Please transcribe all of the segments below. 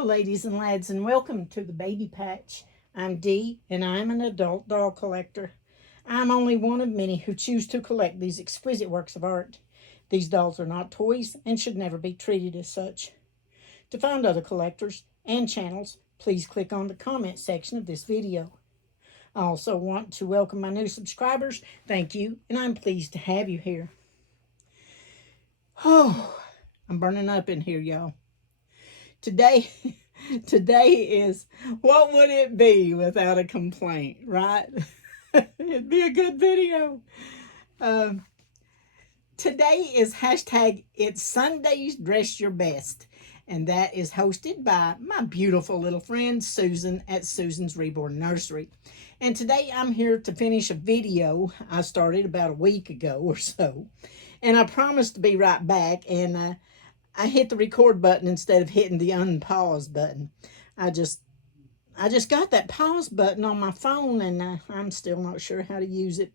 Hello, ladies and lads, and welcome to the Baby Patch. I'm Dee, and I'm an adult doll collector. I'm only one of many who choose to collect these exquisite works of art. These dolls are not toys and should never be treated as such. To find other collectors and channels, please click on the comment section of this video. I also want to welcome my new subscribers. Thank you, and I'm pleased to have you here. Oh, I'm burning up in here, y'all. Today is, what would it be without a complaint, right? It'd be a good video. Today is hashtag It's Sundays Dress Your Best. And that is hosted by my beautiful little friend Susan at Susan's Reborn Nursery. And today I'm here to finish a video I started about a week ago or so. And I promised to be right back, and I hit the record button instead of hitting the unpause button. I just got that pause button on my phone, and I'm still not sure how to use it.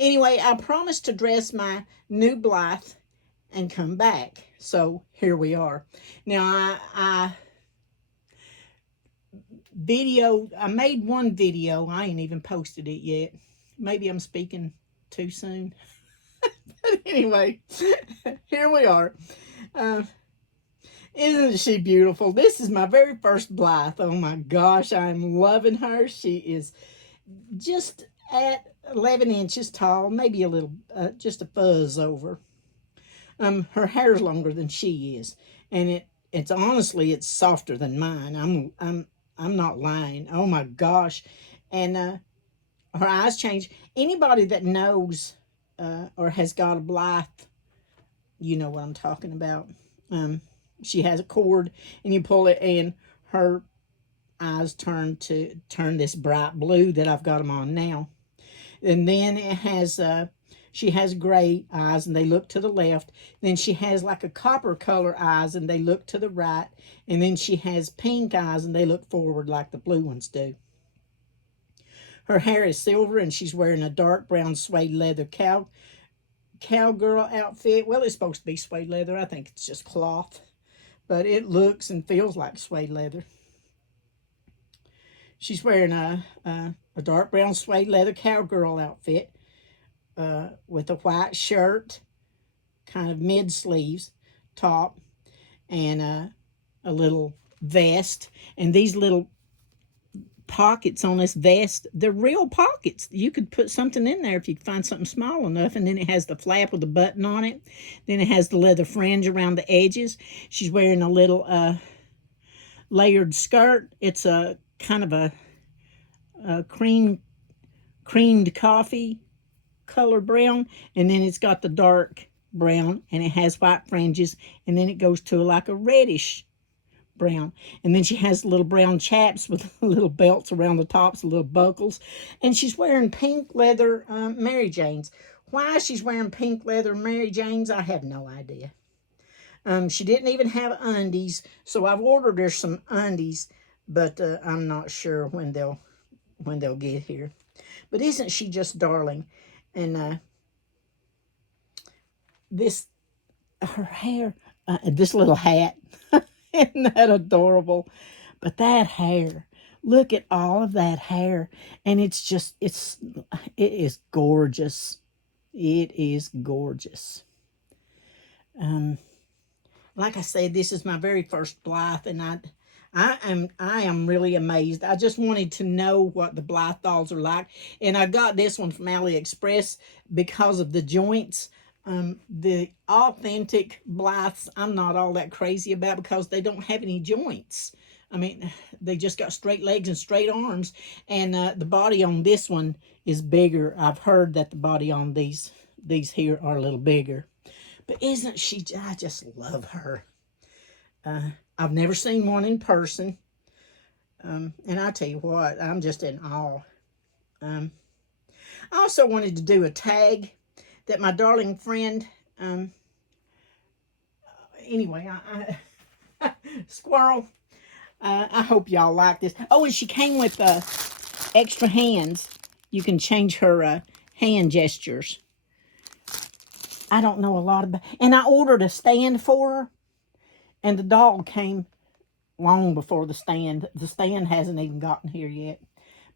Anyway, I promised to dress my new Blythe and come back. So here we are. Now, I made one video. I ain't even posted it yet. Maybe I'm speaking too soon. But anyway, here we are. Isn't she beautiful? This is my very first Blythe. Oh my gosh, I'm loving her. She is just at 11 inches tall, maybe a little, just a fuzz over. Her hair's longer than she is, and it's honestly, it's softer than mine. I'm not lying. Oh my gosh, and her eyes change. Anybody that knows or has got a Blythe, you know what I'm talking about. She has a cord, and you pull it, and her eyes turn this bright blue that I've got them on now. And then it has she has gray eyes, and they look to the left. Then she has like a copper color eyes, and they look to the right. And then she has pink eyes, and they look forward like the blue ones do. Her hair is silver, and she's wearing a dark brown suede leather cowgirl outfit. Well, it's supposed to be suede leather. I think it's just cloth, but it looks and feels like suede leather. She's wearing a dark brown suede leather cowgirl outfit with a white shirt, kind of mid-sleeves top, and a little vest. And these little pockets on this vest, they're real pockets. You could put something in there if you could find something small enough. And then it has the flap with a button on it. Then it has the leather fringe around the edges. She's wearing a little layered skirt. It's a kind of a creamed coffee color brown, and then it's got the dark brown, and it has white fringes, and then it goes to like a reddish brown. And then she has little brown chaps with little belts around the tops, little buckles. And she's wearing pink leather Mary Janes. Why she's wearing pink leather Mary Janes, I have no idea. She didn't even have undies, so I've ordered her some undies, but I'm not sure when they'll get here. But isn't she just darling? And her hair, this little hat, isn't that adorable? But that hair, look at all of that hair, and it is gorgeous. It is gorgeous. Like I said, this is my very first Blythe, and I am really amazed. I just wanted to know what the Blythe dolls are like, and I got this one from AliExpress because of the joints. The authentic Blythes I'm not all that crazy about because they don't have any joints. I mean, they just got straight legs and straight arms, and the body on this one is bigger. I've heard that the body on these here are a little bigger. But isn't she, I just love her. I've never seen one in person. And I tell you what, I'm just in awe. I also wanted to do a tag that my darling friend, anyway, Squirrel, I hope y'all like this. Oh, and she came with extra hands. You can change her hand gestures. I don't know a lot about, and I ordered a stand for her, and the dog came long before the stand. The stand hasn't even gotten here yet.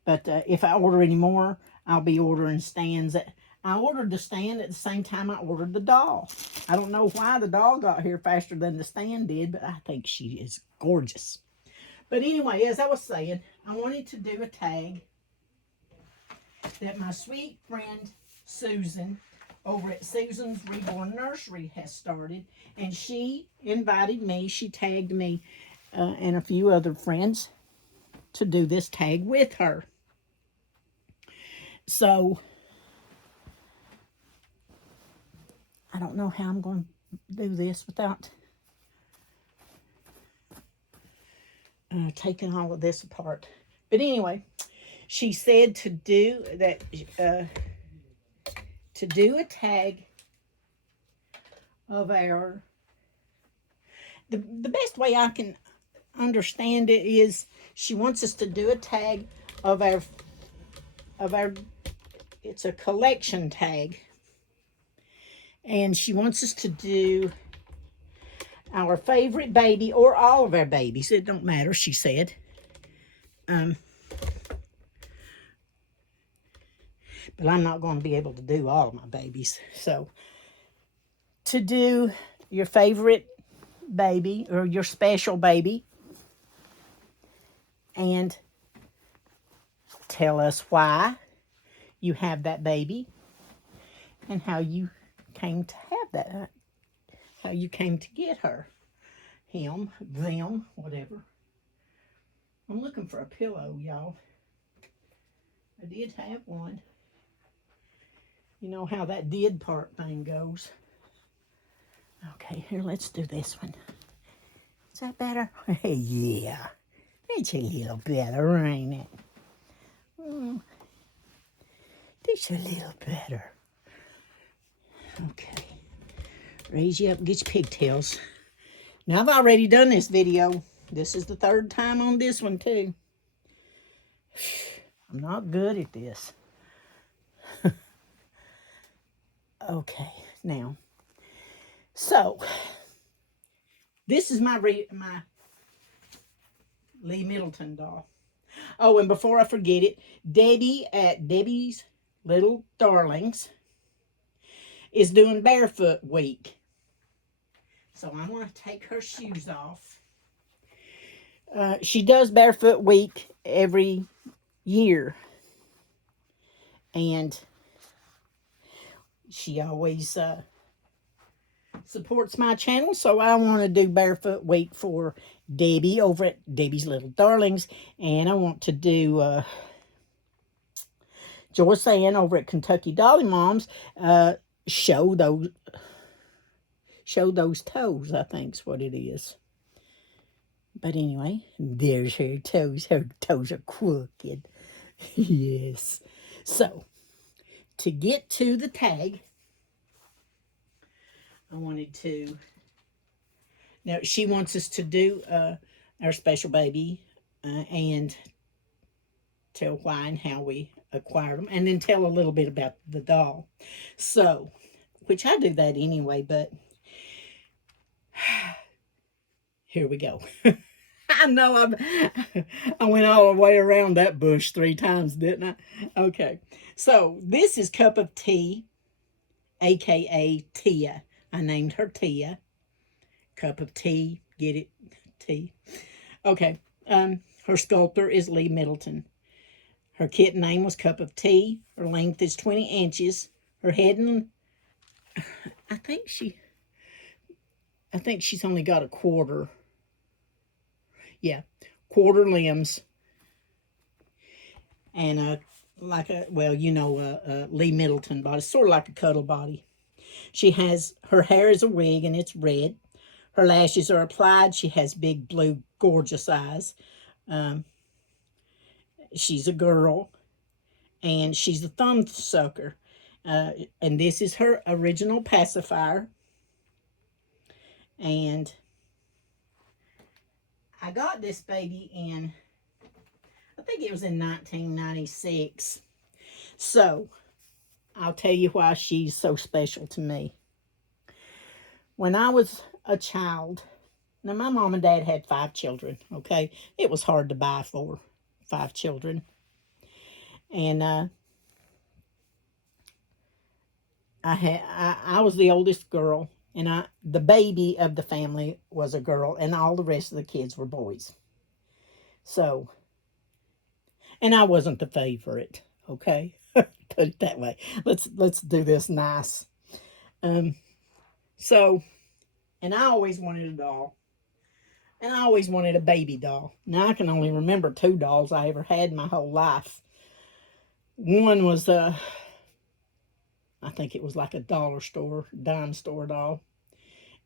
But if I order any more, I'll be ordering stands. I ordered the stand at the same time I ordered the doll. I don't know why the doll got here faster than the stand did, but I think she is gorgeous. But anyway, as I was saying, I wanted to do a tag that my sweet friend Susan over at Susan's Reborn Nursery has started. And she invited me, she tagged me and a few other friends to do this tag with her. So, I don't know how I'm going to do this without taking all of this apart. But anyway, she said to do that, to do a tag of our, the best way I can understand it is she wants us to do a tag of our, it's a collection tag. And she wants us to do our favorite baby or all of our babies. It don't matter, she said. But I'm not going to be able to do all of my babies. So, to do your favorite baby or your special baby and tell us why you have that baby and how you came to have that, how you came to get her, him, them, whatever. I'm looking for a pillow, y'all. I did have one. You know how that did part thing goes. Okay, here, let's do this one. Is that better? Yeah, it's a little better, ain't it? It's a little better. Okay, raise you up and get your pigtails. Now, I've already done this video. This is the third time on this one, too. I'm not good at this. Okay, now, so, this is my Lee Middleton doll. Oh, and before I forget it, Debbie at Debbie's Little Darlings is doing Barefoot Week. So I'm going to take her shoes off. She does Barefoot Week every year. And she always supports my channel. So I want to do Barefoot Week for Debbie over at Debbie's Little Darlings. And I want to do Joyce Ann over at Kentucky Dolly Moms. Show those toes, I think is what it is. But anyway, there's her toes. Her toes are crooked. Yes. So, to get to the tag, I wanted to... Now, she wants us to do our special baby and tell why and how we acquired them. And then tell a little bit about the doll. So, which I do that anyway, but... Here we go. I know I went all the way around that bush 3 times, didn't I? Okay. So, this is Cup of Tea, a.k.a. Tia. I named her Tia. Cup of Tea. Get it? Tea. Okay. Her sculptor is Lee Middleton. Her kitten name was Cup of Tea. Her length is 20 inches. Her head and... I think she's only got a quarter. Yeah, quarter limbs. And like a, well, you know, Lee Middleton body, sort of like a cuddle body. She has, her hair is a wig and it's red. Her lashes are applied. She has big blue, gorgeous eyes. She's a girl and she's a thumb sucker. And this is her original pacifier. And I got this baby in, I think it was in 1996. So, I'll tell you why she's so special to me. When I was a child, Now, my mom and dad had 5 children, okay? It was hard to buy for 5 children. And I was the oldest girl, and the baby of the family was a girl, and all the rest of the kids were boys. So, and I wasn't the favorite, okay? Put it that way. Let's do this nice. So, and I always wanted a doll. And I always wanted a baby doll. Now, I can only remember 2 dolls I ever had in my whole life. One was, I think it was like a dollar store, dime store doll.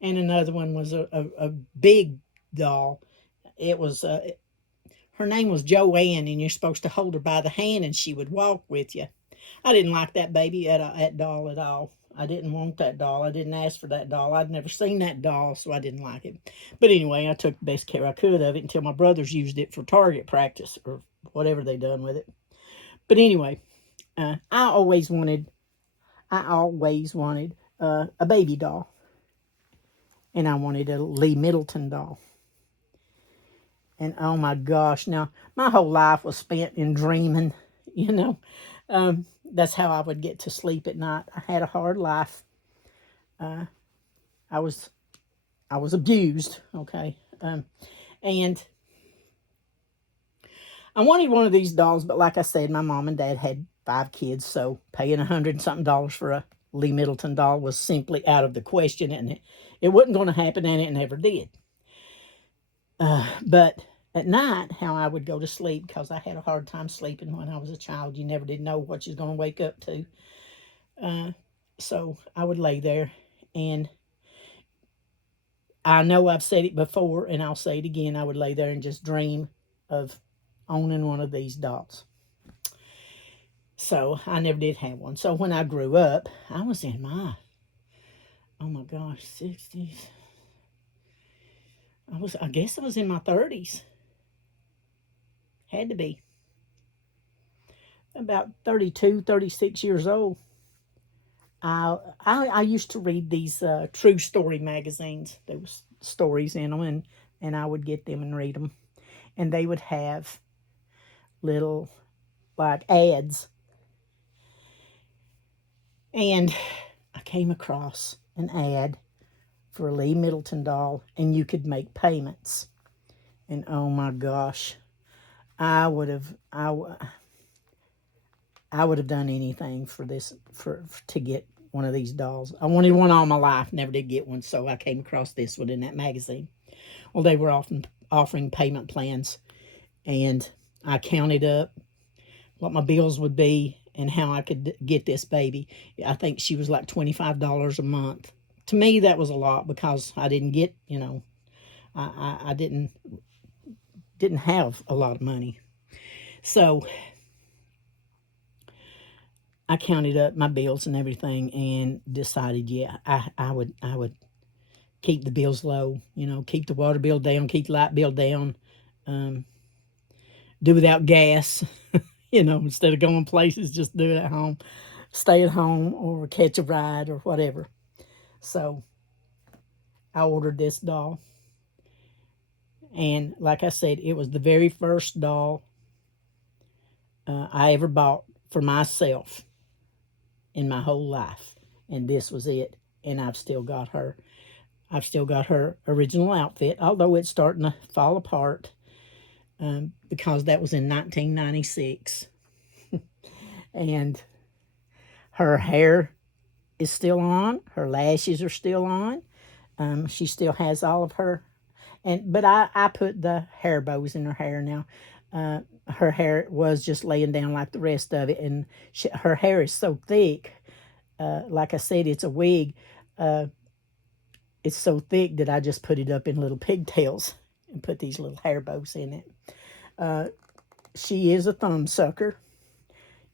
And another one was a big doll. It was, her name was Joanne, and you're supposed to hold her by the hand, and she would walk with you. I didn't like that baby at doll at all. I didn't want that doll. I didn't ask for that doll. I'd never seen that doll, so I didn't like it. But anyway, I took the best care I could of it until my brothers used it for target practice or whatever they done with it. But anyway, I always wanted a baby doll. And I wanted a Lee Middleton doll. And oh my gosh, now my whole life was spent in dreaming, you know. That's how I would get to sleep at night. I had a hard life. I was abused, okay. And I wanted one of these dolls, but like I said, my mom and dad had 5 kids, so paying $100-something for a Lee Middleton doll was simply out of the question, and it wasn't going to happen, and it never did. But at night, how I would go to sleep, because I had a hard time sleeping when I was a child. You never did know what you was going to wake up to. So I would lay there, and I know I've said it before, and I'll say it again. I would lay there and just dream of owning one of these dolls. So I never did have one. So when I grew up, I was in my, oh my gosh, 60s. I guess I was in my 30s. Had to be. About 32, 36 years old. I used to read these true story magazines. There was stories in them, and I would get them and read them. And they would have little, like, ads. And I came across an ad for a Lee Middleton doll, and you could make payments. And oh my gosh, I would have done anything for this, to get one of these dolls. I wanted one all my life, never did get one, so I came across this one in that magazine. Well, they were often offering payment plans, and I counted up what my bills would be and how I could get this baby. I think she was like $25 a month. To me, that was a lot, because I didn't get, you know, I didn't have a lot of money. So I counted up my bills and everything and decided, yeah, I would keep the bills low, you know, keep the water bill down, keep the light bill down, do without gas, you know, instead of going places, just do it at home, stay at home or catch a ride or whatever. So I ordered this doll. And like I said, it was the very first doll I ever bought for myself in my whole life. And this was it. And I've still got her. I've still got her original outfit, although it's starting to fall apart, because that was in 1996. And her hair is still on. Her lashes are still on. She still has all of her. But I put the hair bows in her hair now. Her hair was just laying down like the rest of it. And her hair is so thick. Like I said, it's a wig. It's so thick that I just put it up in little pigtails and put these little hair bows in it. She is a thumb sucker.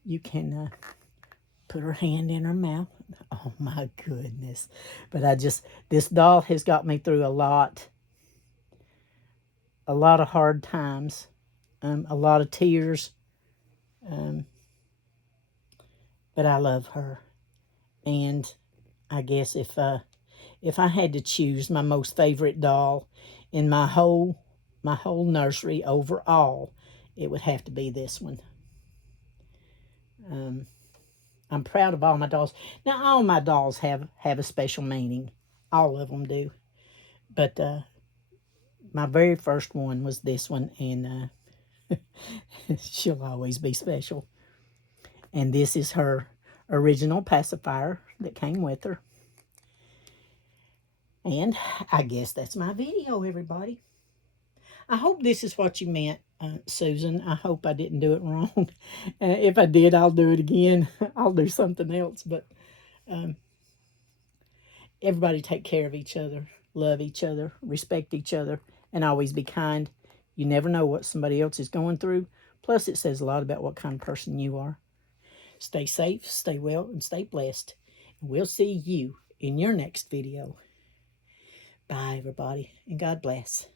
You can put her hand in her mouth. Oh my goodness. But this doll has got me through a lot of hard times, a lot of tears, but I love her. And I guess if I had to choose my most favorite doll, in my whole nursery overall, it would have to be this one. I'm proud of all my dolls. Now, all my dolls have a special meaning. All of them do. But my very first one was this one, and she'll always be special. And this is her original pacifier that came with her. And I guess that's my video, everybody. I hope this is what you meant, Susan. I hope I didn't do it wrong. If I did, I'll do it again. I'll do something else. But everybody take care of each other, love each other, respect each other, and always be kind. You never know what somebody else is going through. Plus, it says a lot about what kind of person you are. Stay safe, stay well, and stay blessed. We'll see you in your next video. Bye, everybody, and God bless.